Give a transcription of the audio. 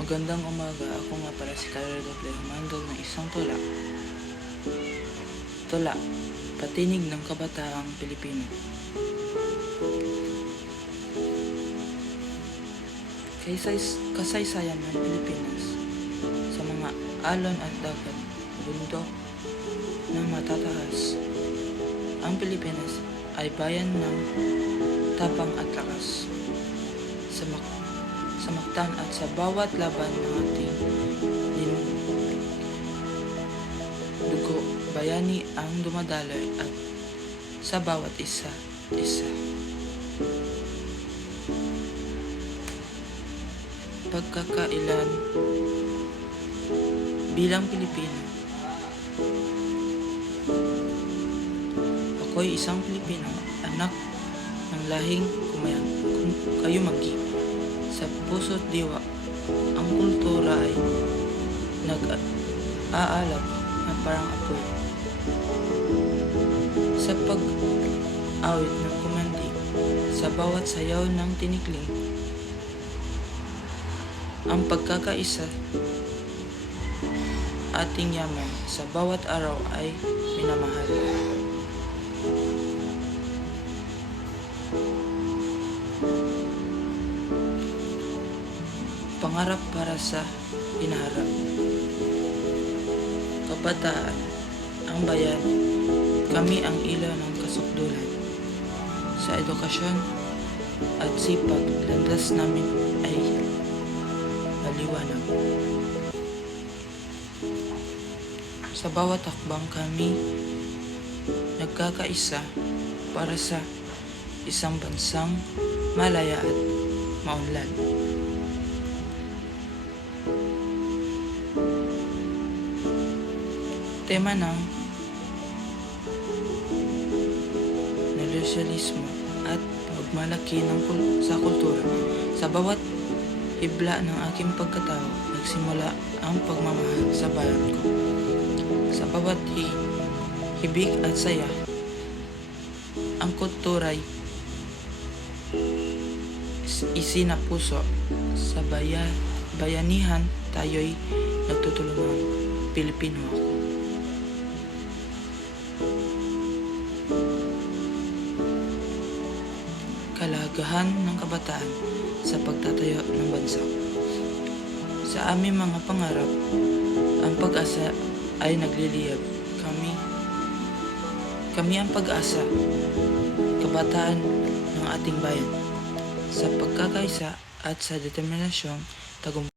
Magandang umaga, ako nga pala si Carlo Doble, humandog ng isang tula. Tula, patinig ng kabataang Pilipino. Kasaysayan ng Pilipinas sa mga alon at dagat, bundok na matataas. Ang Pilipinas ay bayan ng tapang at lakas. Sa maktan at sa bawat laban ng ating dugo, bayani ang dumadaloy at sa bawat isa. Pagkakailan bilang Pilipino. Ako'y isang Pilipino, anak ng lahing kayumagi. Sa puso't diwa, ang kultura ay nag-aalab na parang apoy. Sa pag-awit ng kumandi, sa bawat sayaw ng tinikling, ang pagkakaisa, ating yaman, sa bawat araw ay minamahal. Pangarap para sa hinaharap. Kabataan, ang bayan, kami ang ilaw ng kasukdulan. Sa edukasyon at sipag, landas namin ay maliwanag. Sa bawat hakbang kami nagkakaisa para sa isang bansang malaya at maunlad. Tema ng nasyonalismo at pagmalaki sa kultura. Sa bawat hibla ng aking pagkatao, nagsimula ang pagmamahal sa bayan ko. Sa bawat hibig at saya, ang kultura'y isinapuso. Sa bayanihan, tayo'y nagtutulungan. Pilipino ako. Kalagahan ng kabataan sa pagtatayo ng bansa. Sa aming mga pangarap, ang pag-asa ay nagliliyab. Kami ang pag-asa, kabataan ng ating bayan, sa pagkakaisa at sa determinasyong tagumpay.